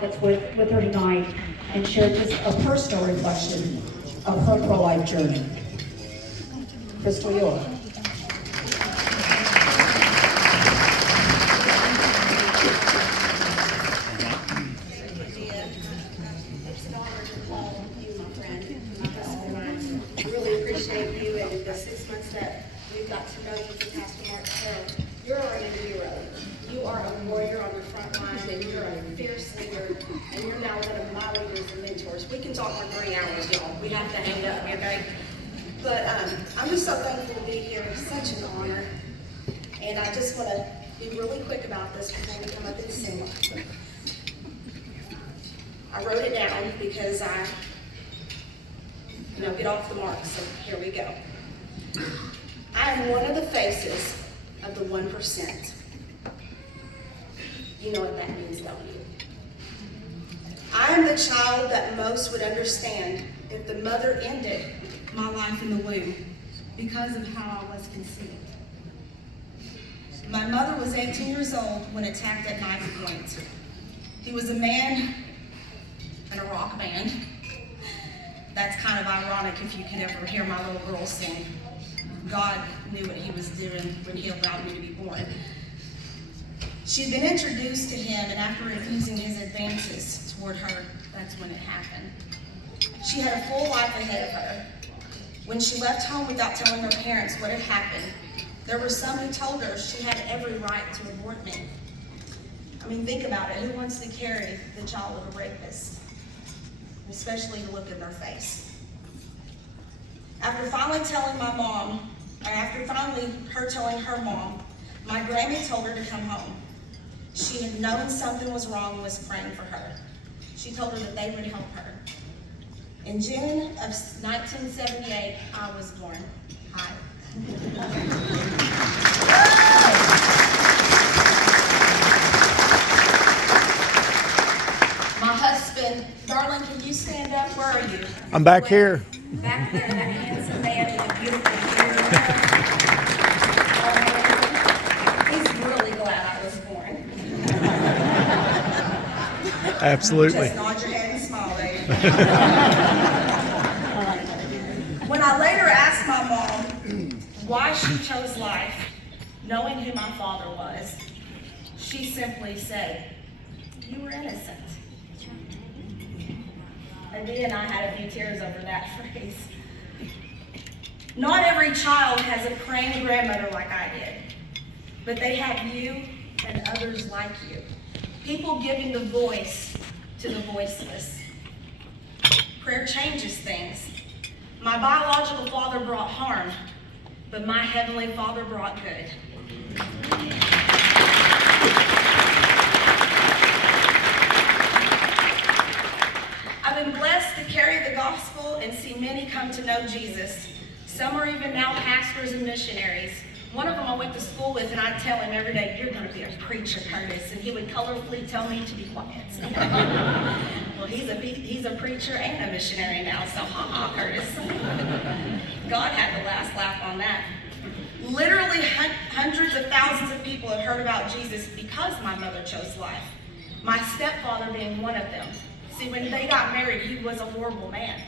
that's with her tonight and share just a personal reflection of her pro-life journey. Crystal York. Really appreciate you and the 6 months that we've got to know you through Pastor Mark Carroll. You're already a hero. You are a warrior on the front line, and you're a fierce leader, and you're now one of my leaders and mentors. We can talk for 3 hours, y'all. We have to hang up, okay? But I'm just so thankful to be here. It's such an honor. And I just want to be really quick about this before we come up and sing. I wrote it down because I get off the mark, so here we go. I am one of the faces of the 1%. You know what that means, don't you? I am the child that most would understand if the mother ended my life in the womb because of how I was conceived. My mother was 18 years old when attacked at knife point. He was a man in a rock band. That's kind of ironic if you can ever hear my little girl sing. God knew what he was doing when he allowed me to be born. She'd been introduced to him, and after refusing his advances toward her, that's when it happened. She had a full life ahead of her. When she left home without telling her parents what had happened, there were some who told her she had every right to abort me. I mean, think about it. Who wants to carry the child of a rapist? Especially to look in their face. After finally her telling her mom, my Grammy told her to come home. She had known something was wrong and was praying for her. She told her that they would help her. In June of 1978, I was born. Hi. My husband, darling, can you stand up? Where are you? I'm back here. Back there, that handsome man with a beautiful beard. He's really glad I was born. Absolutely. Just nod your head and smile, baby. When I later asked my mom why she chose life, knowing who my father was, she simply said, "You were innocent." Adi and I had a few tears over that phrase. Not every child has a praying grandmother like I did, but they have you and others like you. People giving the voice to the voiceless. Prayer changes things. My biological father brought harm, but my heavenly Father brought good. I've been blessed to carry the gospel and see many come to know Jesus. Some are even now pastors and missionaries. One of them I went to school with, and I'd tell him every day, "You're going to be a preacher, Curtis," and he would colorfully tell me to be quiet. Well, he's a preacher and a missionary now, so Curtis. God had the last laugh on that. Literally hundreds of thousands of people have heard about Jesus because my mother chose life. My stepfather being one of them. See, when they got married, he was a horrible man.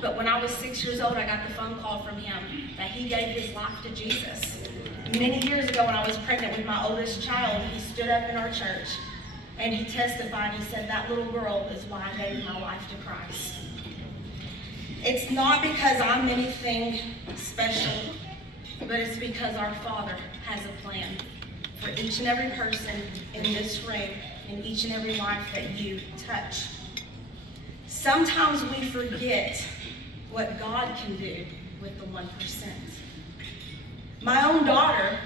But when I was 6 years old, I got the phone call from him that he gave his life to Jesus. Many years ago, when I was pregnant with my oldest child, he stood up in our church and he testified. He said, "That little girl is why I gave my life to Christ." It's not because I'm anything special, but it's because our Father has a plan for each and every person in this room, in each and every life that you touch. Sometimes we forget what God can do with the 1%. My own daughter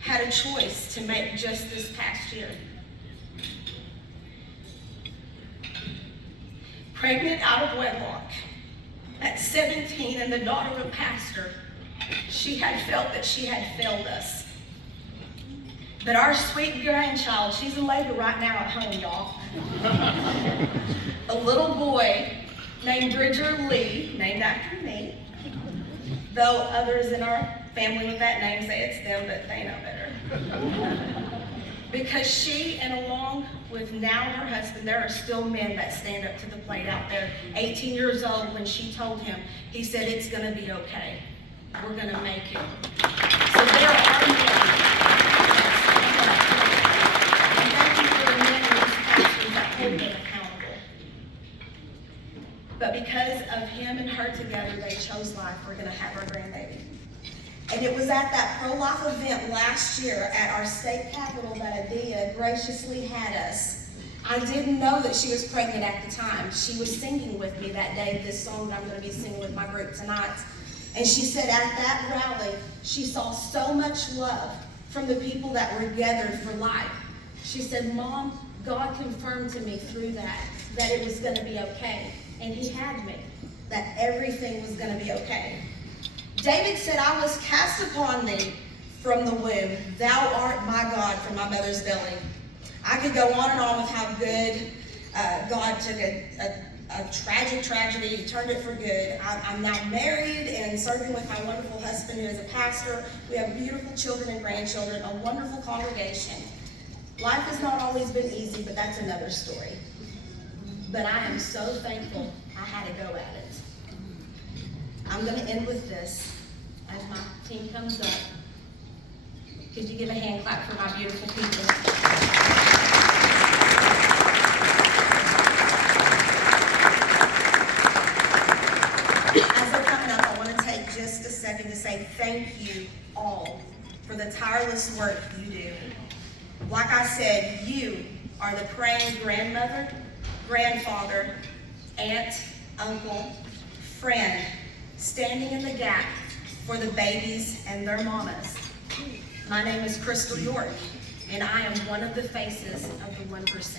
had a choice to make just this past year. Pregnant out of wedlock at 17 and the daughter of a pastor, she had felt that she had failed us. But our sweet grandchild, she's in labor right now at home, y'all. A little boy named Bridger Lee, named after me, though others in our family with that name say it's them, but they know better. Because she, and along with now her husband, there are still men that stand up to the plate out there. 18 years old, when she told him, he said, "It's going to be okay. We're going to make it." So there are men that stand up. And thank you for the men and those pastors that hold them accountable. But because of him and her together, they chose life. We're going to have our grandbaby. And it was at that pro-life event last year at our state capitol that Adia graciously had us. I didn't know that she was pregnant at the time. She was singing with me that day, this song that I'm going to be singing with my group tonight. And she said at that rally, she saw so much love from the people that were gathered for life. She said, "Mom, God confirmed to me through that it was going to be okay." And he had me, that everything was going to be okay. David said, "I was cast upon thee from the womb. Thou art my God from my mother's belly." I could go on and on with how good God took a tragic tragedy, he turned it for good. I'm now married and serving with my wonderful husband who is a pastor. We have beautiful children and grandchildren, a wonderful congregation. Life has not always been easy, but that's another story. But I am so thankful I had to go at it. I'm going to end with this as my team comes up. Could you give a hand clap for my beautiful people? As they're coming up, I want to take just a second to say thank you all for the tireless work you do. Like I said, you are the praying grandmother, grandfather, aunt, uncle, friend, standing in the gap for the babies and their mamas. My name is Crystal York, and I am one of the faces of the 1%.